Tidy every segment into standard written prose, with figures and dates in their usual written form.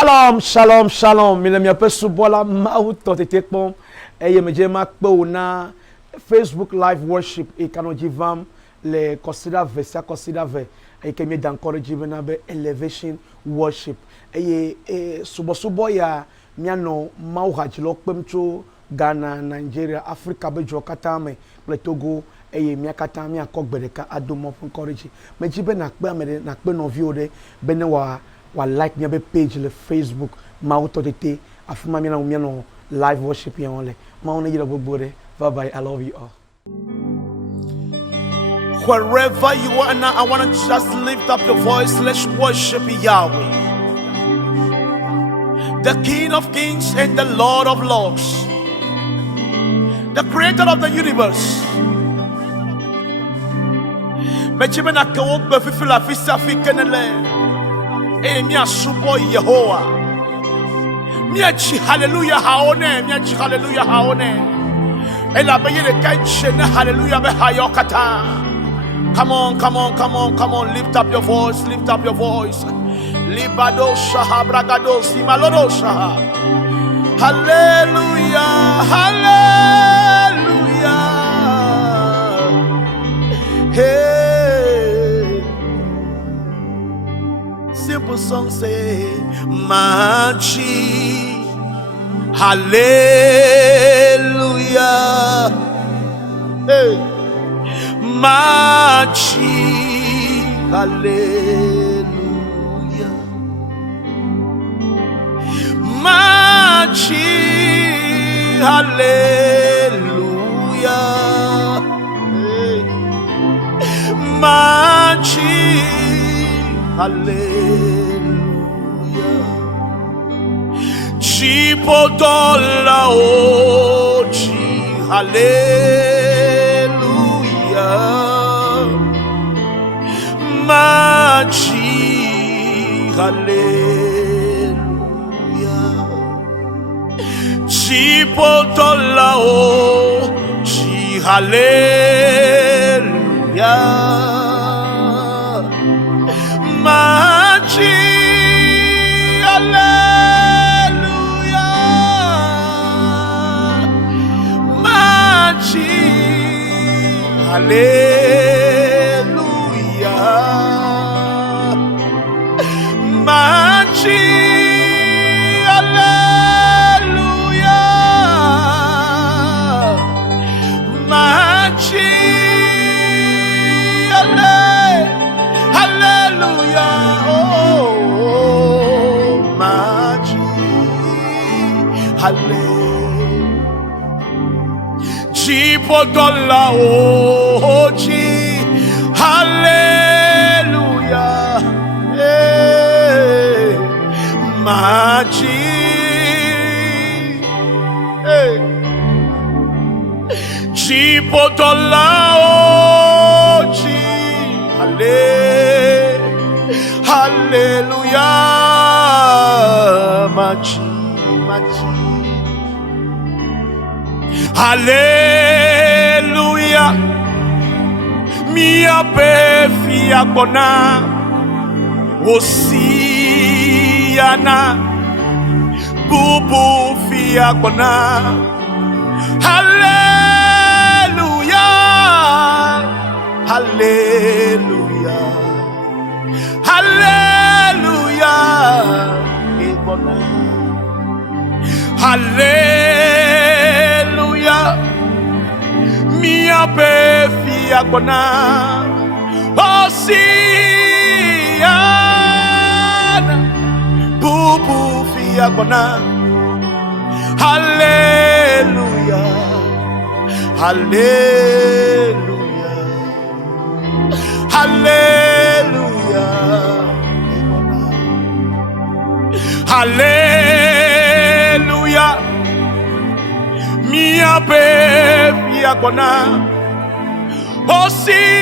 Shalom, shalom, shalom. Mile mi ape subola Mawuto Tetey pom. Eye me je mak pe ou na Facebook live worship e kano jivam le consider ve. E ke mi dan encourage na be elevation worship. Eye subo ya miano mauhaji lo pemcho Ghana, Nigeria, Africa be jo katame ple Togo eye mi akata mi akogbereka adomo encourage. Me jibe na kpe no view de bene wa like mi page le Facebook Mawuto Tetey afuma mi na live worship yan ole ma ona yira bogbore. Bye bye, I love you all. Wherever you are now, I want to just lift up your voice. Let's worship Yahweh, the King of Kings and the Lord of Lords, the Creator of the universe. Mechimena kawok befifila fisa fikenele. Mia subo Yehowa. Miachi hallelujah haone. Miachi hallelujah haone. Ela beye de kaichene hallelujah be hayokata. Come on. Lift up your voice. Libado shaha bragado simalodo shaha. Hallelujah. Hey. Simple song say, Machi, hallelujah. Hey. Machi, hallelujah. Machi, hallelujah. Hey. Machi, hallelujah. Chipotola ochi, hallelujah. Machi, hallelujah. Chipotola ochi, hallelujah. Machi, hallelujah. Machi, hallelujah. Machi, hallelujah. Machi, hallelujah. Oh, Machi, hallelujah. Chipodola ochi, hallelujah. Hey, Machi, hey. Chipodola ochi, hallelujah. Machi, hallelujah. Mia pe fiakona Osiana bubu fiakona. Hallelujah, hallelujah, hallelujah, ikona. Hallelujah, mia pe fiakona Osiana bubu fiakona. Hallelujah, hallelujah, hallelujah, hallelujah. Mia baby agona Osiana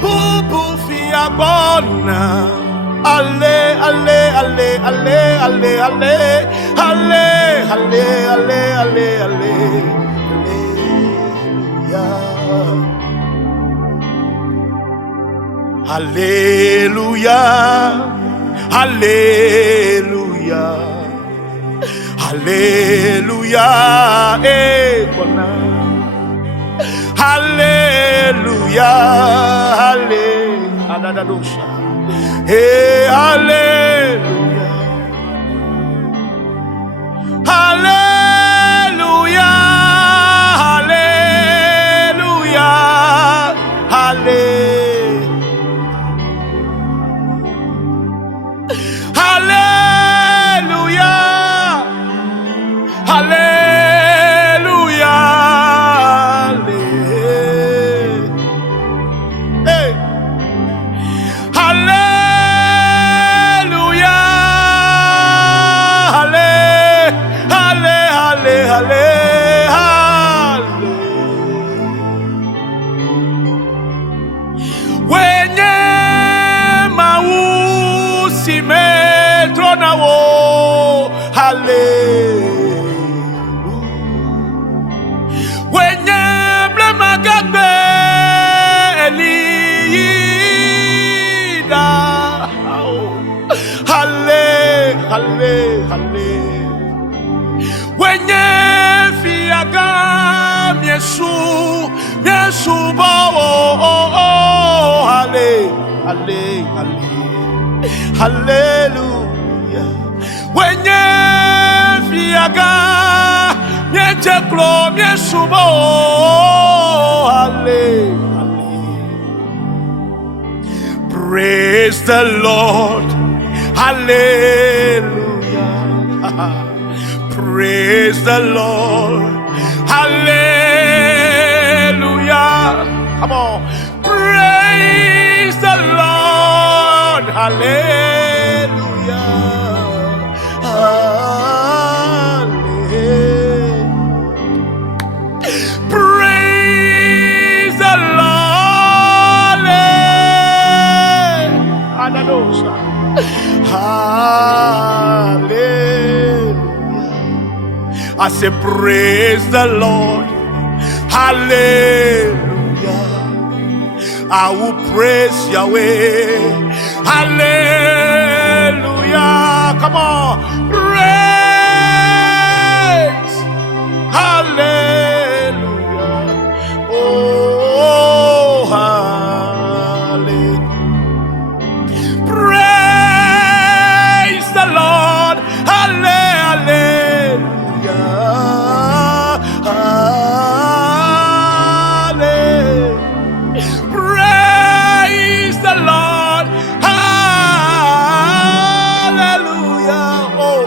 bubu fiagona. Ale, ale, ale, ale, ale, ale, ale, ale, ale, ale, ale, hallelujah, Hallelujah, hallelujah, hallelujah, hallelujah, hallelujah, hallelujah, hallelujah, hallelujah, hallelujah. Wenye fiaga miesu ba halle halle halle hallelujah. Wenye fiaga miecheklo miesu ba halle halle. Praise the Lord, hallelujah. Praise the Lord, hallelujah. Come on, praise the Lord, hallelujah, hallelujah. Praise the Lord, hallelujah. I say praise the Lord, hallelujah. I will praise Yahweh, hallelujah. Come on, praise, hallelujah. Oh, hallelujah. Praise the Lord, hallelujah. Praise the Lord, hallelujah. Oh,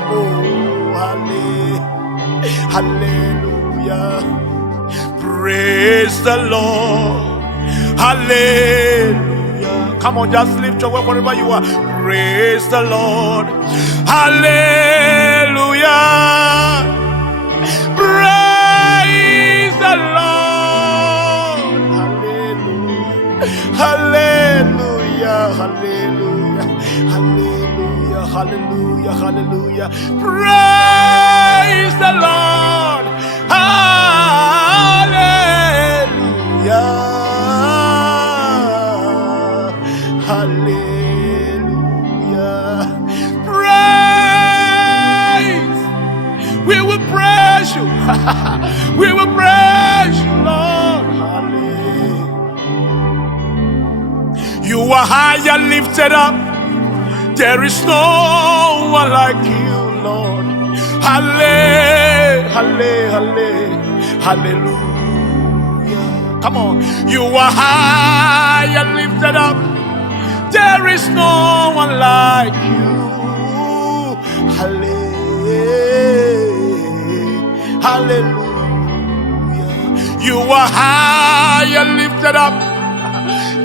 hallelujah. Praise the Lord, hallelujah. Come on, just lift your voice wherever you are. Praise the Lord, hallelujah. Praise the Lord, hallelujah, hallelujah, hallelujah, hallelujah, hallelujah. Praise the Lord, hallelujah, hallelujah. Praise, we will praise you. We will praise you, Lord. Hallelujah. You are high and lifted up. There is no one like you, Lord. Hallelujah, hallelujah, hallelujah. Come on. You are high and lifted up. There is no one like you. Hallelujah, hallelujah. You are high and lifted up.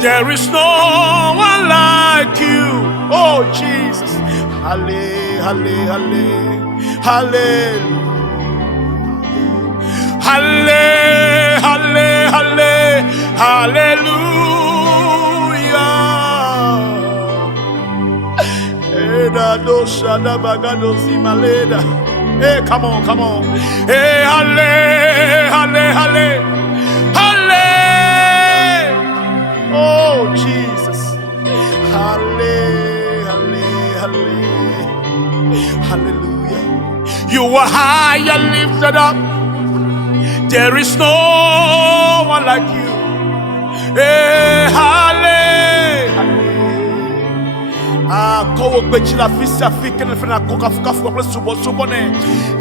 There is no one like you. Oh, Jesus. Hallelujah, hallelujah, hallelujah. Hallelujah, hallelujah, hallelujah. Hey, come on, come on. Hey, hallelujah, hallelujah, hallelujah. Oh, Jesus. Hallelujah. You are high and lifted up. There is no one like you. Hey, kowo gbeji la fisi afike ne fena koka fuka fuka subo subo ne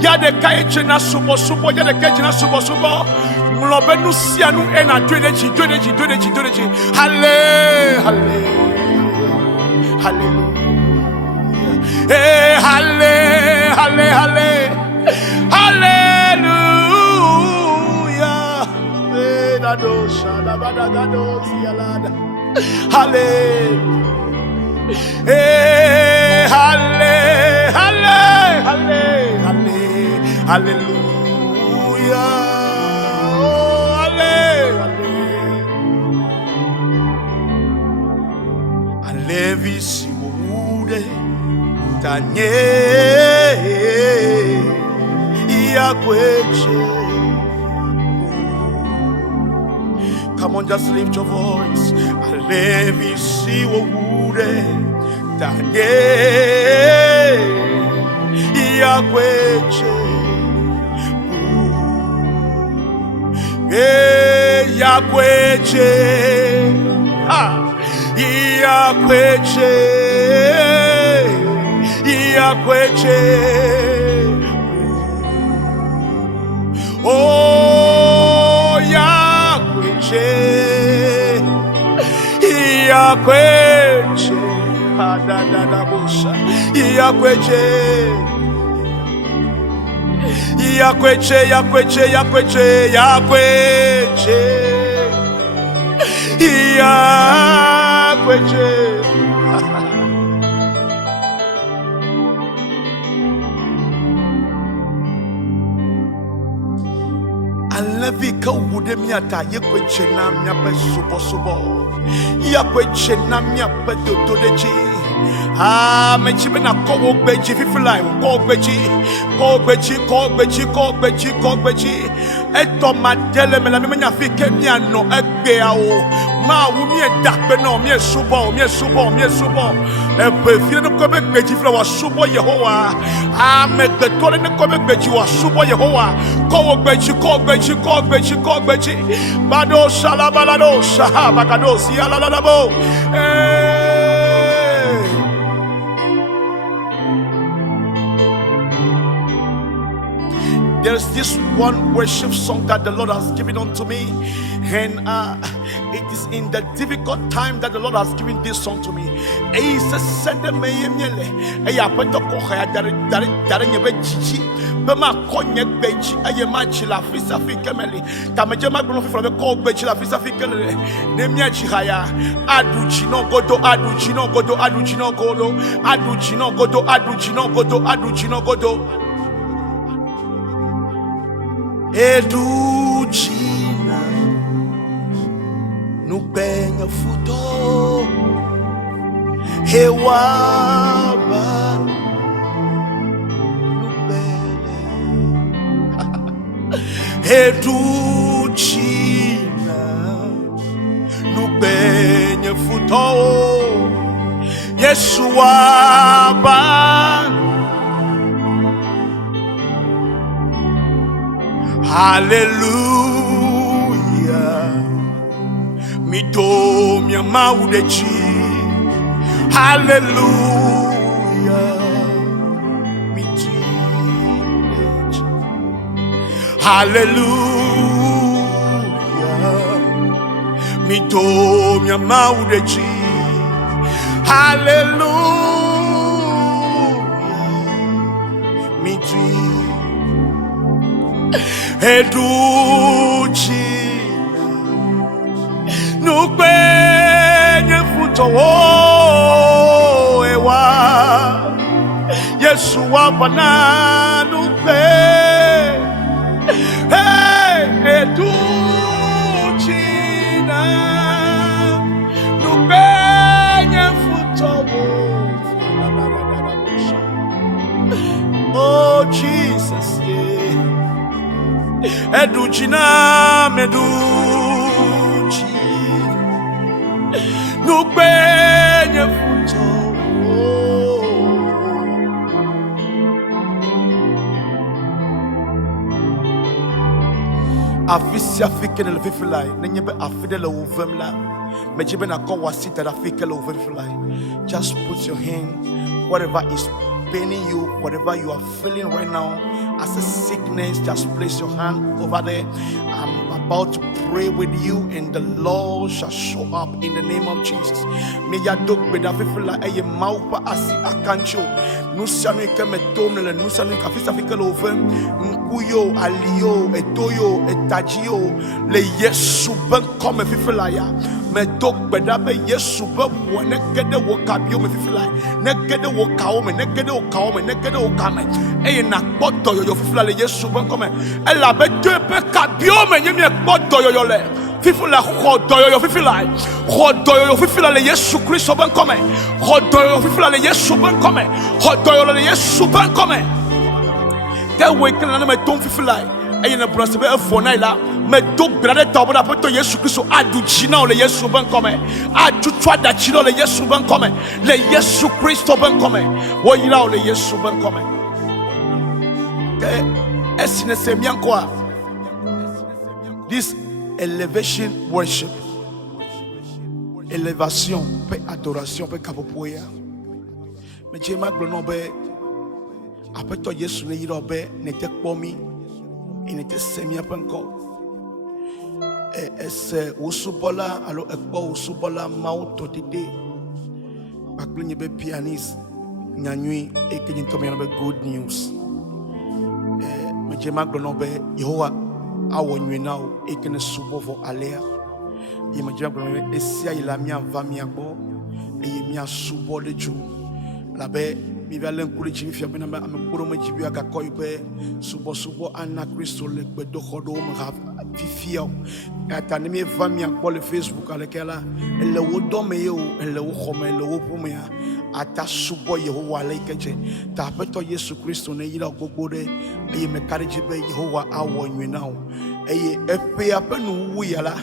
ya de kai chena subo subo ya de kai chena subo subo mlobe nu sia nu ena dweneji hallelujah hey hallelujah hey dadosha la badagado sialada hallelujah. Hey, hallelujah. Oh, Alevi si wude tanye ya kweche. Come on, just lift your voice. Alevi si wude tanye ya kweche. Ya kweche. Ya kweche. Ya kweche. Oh, ya kweche. Ya kweche. Ya kweche. Ya kweche. Ya kweche. Ya kweche. Ya kweche. Ya kweche. Alevika wude miata ye kweche na miape subo subo ya kweche na miape dododeji mechibe na kowo gbeji fifilai ko gbeji eto madele me la me nya fi ke mi ano egbe awo ma wu mi edakpe no mi subo e pe fi no ko be gbeji fila wa subo Yehowa megbe to le ko be gbeji wa subo Yehowa ko gbeji bado shalabalado shahabagado sialalabo There's this one worship song that the Lord has given unto me, and it is in the difficult time that the Lord has given this song to me. He says, "Send me yemele, eya peto koha dare nyebe chichi, bema konye beji, eye machi la fisa fi kemeli. Tameje magbono fi from ko beji la fisa fi kemeli. Nemia chihaya, adu chino godo, Educhina nupenya futo hewaba nupele Educhina nupenya futo Yesu waba Hallelujah. Mito mia maudechi. Hallelujah. Mitidechi. Hallelujah. Mito mia maudechi. Hallelujah. Mitidechi. Educhina nukwenye futowo ewa Yesu wapana nukwe Educhina nukwenye futowo Oh Jesus, yeah. Educhina meduchi nukwenye fu Afisia fike ne fifilai. Nenyebe afide le uvemla. Mejibe na kwa wasita da fike le uvemfilai. Just put your hand whatever is paining you, whatever you are feeling right now as a sickness, just place your hand over there. I'm about to pray with you and the Lord shall show up in the name of Jesus. Me ya dok beda fifila eye maupa asi akancho. Nusanu keme tomle nusanu kafisa fika lovem nkuyo aliyo etoyo etajio le Yesu ben come fifila ya. Me dok beda be Yesu be wone gede wo kabio me fifila. Ne gede wo kawo me, ne gede wo kawo me, ne gede wo kame. Eye na kpoto yo fifila le Yesu ben come. Ela be tepe kabio me nyemi kpoto yo le. Fifila khodoyo fifila. Khodoyo fifila le Yesu Kristo ben come. Khodoyo fifila le Yesu ben come. Khodoyo le Yesu ben come. Ke wekin na me ton fifila. Eye na brase be fo na ila. Me dok brade tabo da poto Yesu Kristo adu china le Yesu ben come. Adu twa da chino le Yesu ben come. Le Yesu Kristo ben come. Wo yira le Yesu ben come. Ke esine se miankwa. This elevation worship, élévation, paix, adoration, paix, capopoya. Mais Dieu m'a gloné, après toi, Jésus ne yira be, n'était pas mis, il n'était semi après encore. Et c'est au soubola, alors et pas au soubola, Mawuto Tetey. Parce que nous sommes pianistes, nous sommes et que nous sommes good news. Mais Dieu m'a gloné, Yehovah. Awo nwenao ekene subo vo alea yemajia gbe esia ila mi ava mi agbo eye mi asubo leju labe mi va lenkuri chi fi abena me amekoro me jibi aga koybe subo ana Kristo le gbe do khodo mo ha fifia ata ne mi va mi agbo le Facebook alekela ele wo do me yo ele wo khome ele wo pu me ya ata subo Yehovah le keje ta peto Yesu Kristo ne yira gbogbo de eye me kareji be Yehovah awo nwenao eye epe apenu wu yala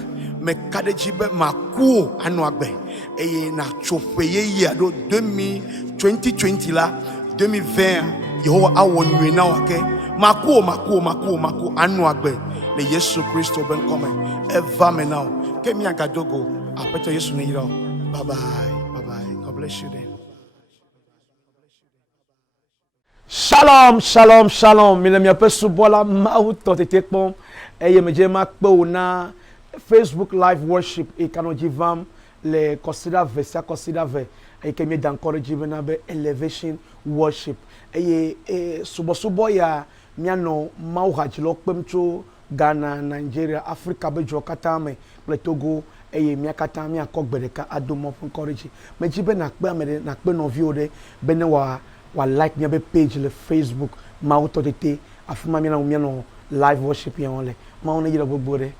me kadeji be makuo anu agbe eye na chofe ye ado 2020 la 2020 Yehovah awo nwena wake makuo anu agbe le Yesu Kristo ben come eva me now kemi agadogo apeto Yesu ne yira bye bye God bless you then. Shalom. Mile mi ape subola Mawuto Tetey pom. Eye meje ma kpe na Facebook live worship e kanojivam le consider ve e kemi d'encourage na be elevation worship. Eye subo ya miano mauhaji lo kpemcho Ghana, Nigeria, Africa be jo katame le Togo eye mi akata mi akogbereka adomo encourage. Meji be na kpe amede na kpe no view de bene wa like mi page le Facebook Mawuto Tetey afuma mi na live worship yan le ma on yira gbogbo re